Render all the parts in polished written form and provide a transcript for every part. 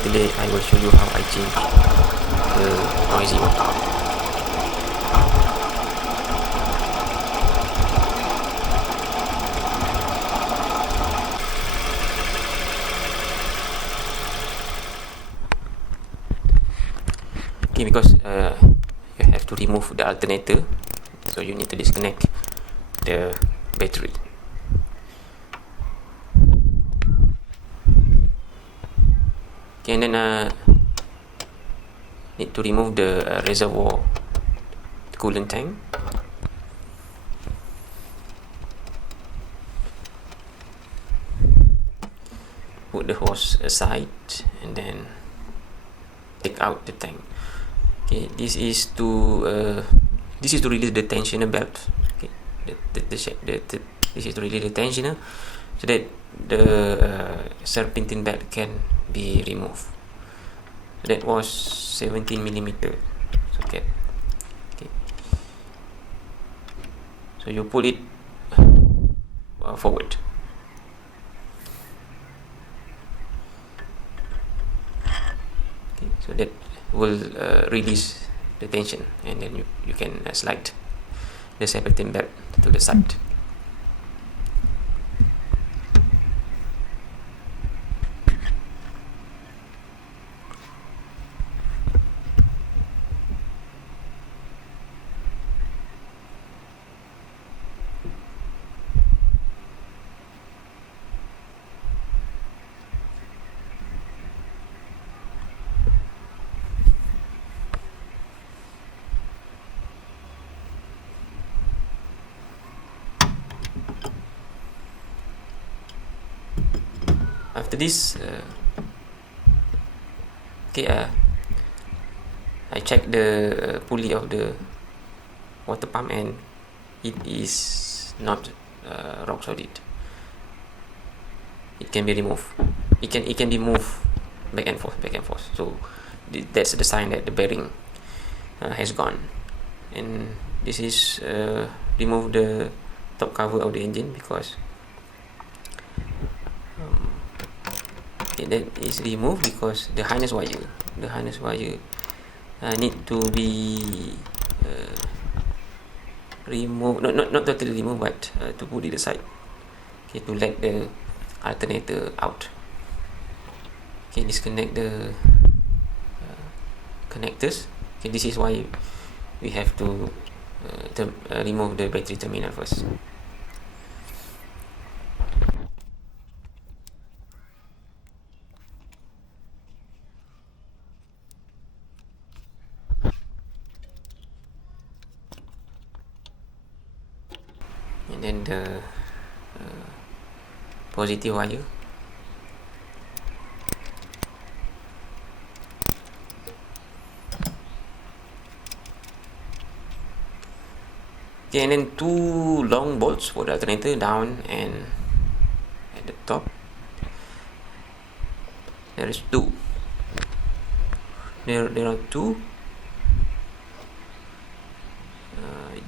Today I will show you how I change the noisy one. Okay, because you have to remove the alternator, so you need to disconnect the battery. Okay, and then need to remove the reservoir, the coolant tank. Put the hose aside and then take out the tank. Okay, this is to release the tensioner belt. Okay, this is to release the tensioner so that the serpentine belt can be removed. So that was 17mm socket. Okay, so you pull it forward. Okay, so that will release the tension, and then you can slide the serpentine belt to the side. After this, I check the pulley of the water pump, and it is not rock solid. It can be removed. It can be moved back and forth. So that's the sign that the bearing has gone. And this is remove the top cover of the engine, because that is removed because the harness wire need to be removed, not totally removed, but to put it aside, okay, to let the alternator out. Okay, disconnect the connectors. Okay, this is why we have to remove the battery terminal first. And then the positive wire. Okay, and then 2 long bolts for the alternator down and at the top. There is 2. There are 2.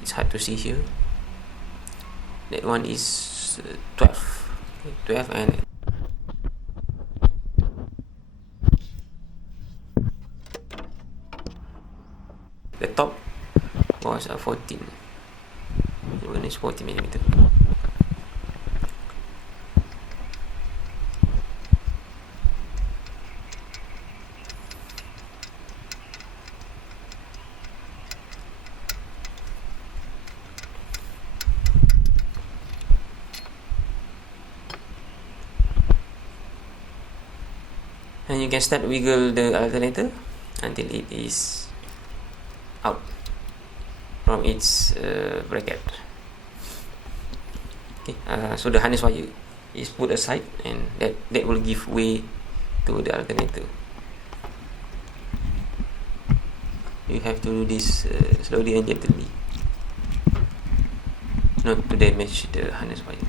It's hard to see here. That one is 12. Okay, 12, and the top was 14. The one is 40mm. And you can start wiggle the alternator until it is out from its bracket. Okay, so the harness wire is put aside, and that will give way to the alternator. You have to do this slowly and gently, not to damage the harness wire.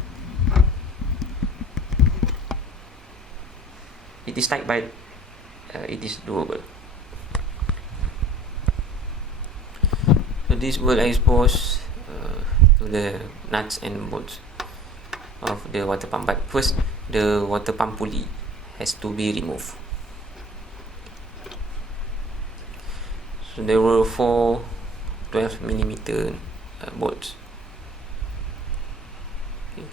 It is tight, but it is doable. So this will expose to the nuts and bolts of the water pump, but first the water pump pulley has to be removed. So there were 4 12mm bolts. Okay.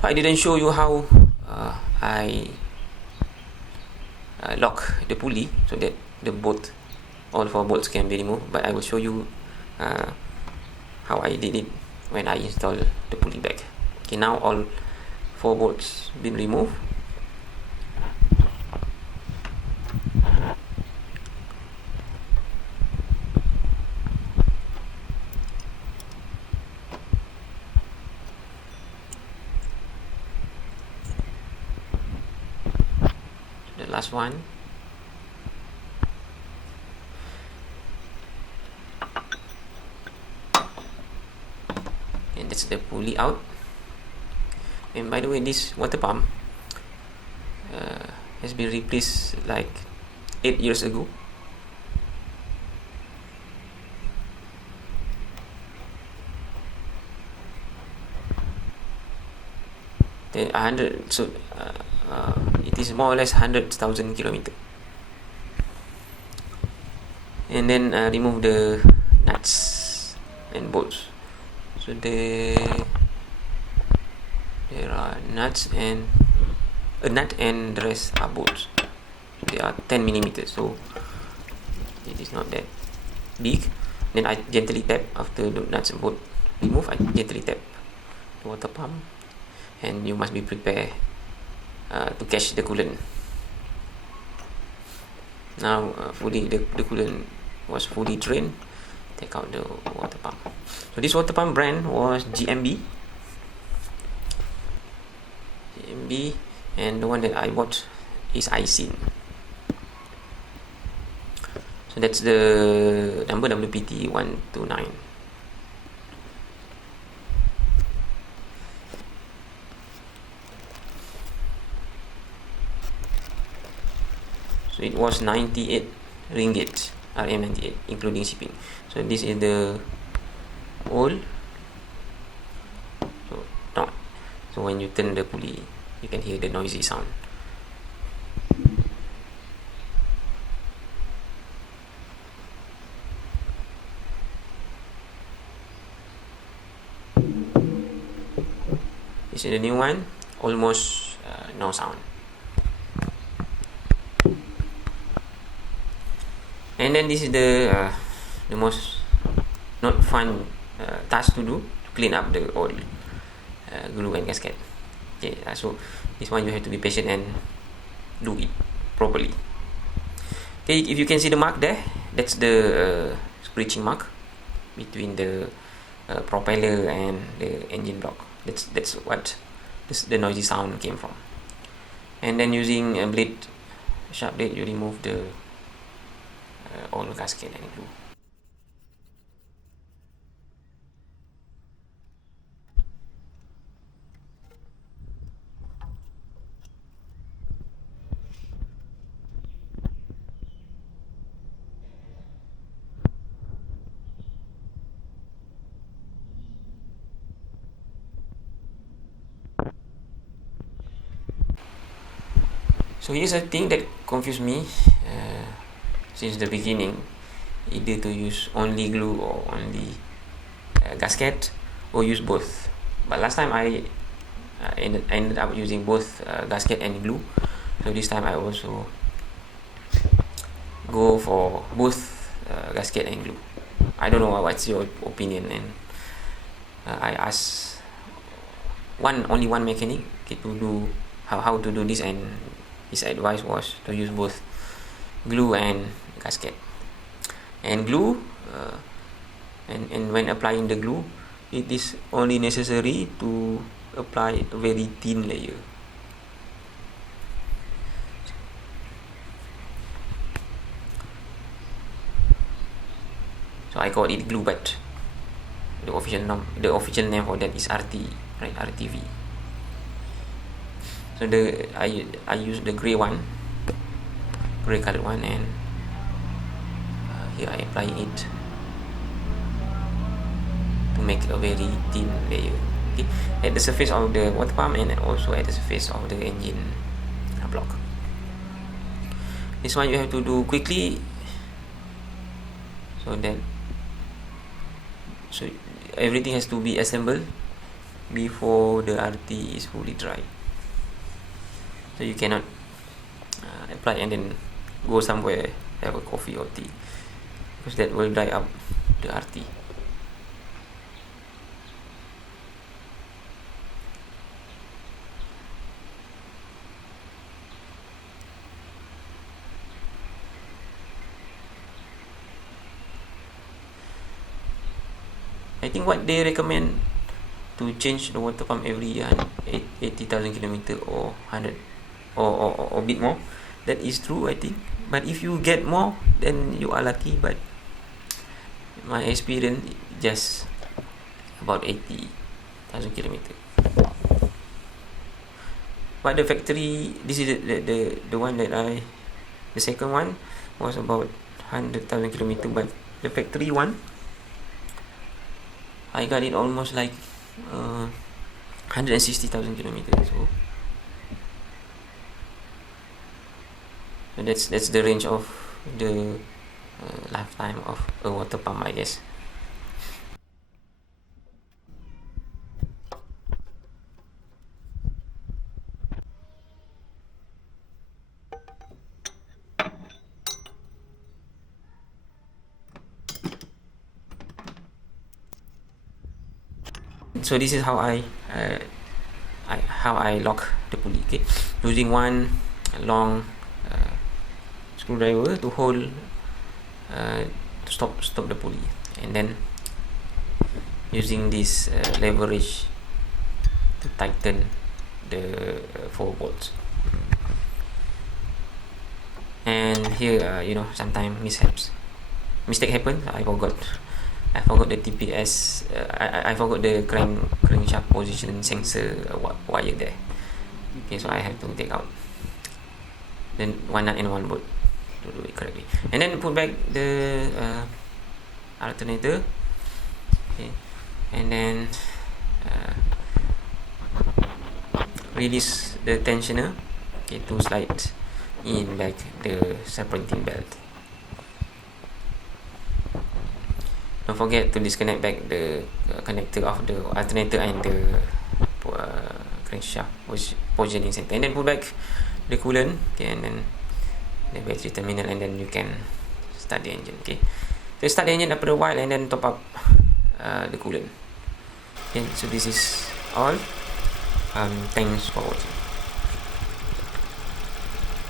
So I didn't show you how I lock the pulley so that all 4 bolts can be removed, but I will show you how I did it when I install the pulley back. Okay, now all 4 bolts been removed. The last one. And that's the pulley out. And by the way, this water pump has been replaced like 8 years ago. The 100, so it is more or less 100,000 kilometers. And then remove the nuts and bolts. So there are nuts and a nut and the rest are bolts. They are 10mm, so it is not that big. Then I gently tap after the nuts and bolt remove. I gently tap the water pump, and you must be prepared to catch the coolant. Now the coolant was fully drained. Take out the water pump. So this water pump brand was GMB, and the one that I bought is Aisin. So that's the number WPT129. So it was 98 ringgit, RM98, including shipping. So this is the hole. So when you turn the pulley, you can hear the noisy sound. This is the new one, almost no sound. And then this is the most not fun task to do, to clean up the old glue and gasket. Okay, so this one you have to be patient and do it properly. Okay, if you can see the mark there, that's the scratching mark between the propeller and the engine block. That's what the noisy sound came from. And then using a sharp blade, you remove the old gasket and glue. So here's a thing that confused me since the beginning, either to use only glue or only gasket, or use both. But last time I ended up using both gasket and glue. So this time I also go for both gasket and glue. I don't know what's your opinion, and I asked only one mechanic to do how to do this, and his advice was to use both glue and gasket. And glue, and when applying the glue, it is only necessary to apply a very thin layer. So I call it glue, but the official name for that is RT, right? RTV. So I use the gray colored one, and here I apply it to make a very thin layer. Okay, at the surface of the water pump and also at the surface of the engine block. This one you have to do quickly, so that everything has to be assembled before the RT is fully dry. So you cannot apply and then go somewhere, have a coffee or tea, because that will dry up the RT. I think what they recommend to change the water pump every 80,000 kilometer or 100 or a bit more. That is true, I think. But if you get more, then you are lucky. But my experience, just about 80,000 kilometer. But the factory, this is the one that the second one was about 100,000 kilometer. But the factory one, I got it almost like 160,000 kilometers. So that's the range of the lifetime of a water pump, I guess. So this is how I lock the pulley. Okay, using one long screwdriver to hold to stop the pulley, and then using this leverage to tighten the 4 bolts. And here sometimes mistake happen. I forgot the TPS. I forgot the crankshaft position sensor wire there. Okay, so I have to take out then one nut and one bolt to do it correctly, and then put back the alternator. Okay, and then release the tensioner. Okay, to slide in back the separating belt. Don't forget to disconnect back the connector of the alternator and the crankshaft positioning center, and then put back the coolant. Okay, and then the battery terminal, and then you can start the engine. Okay, so start the engine after a while and then top up the coolant. Okay, so this is all. Thanks for watching.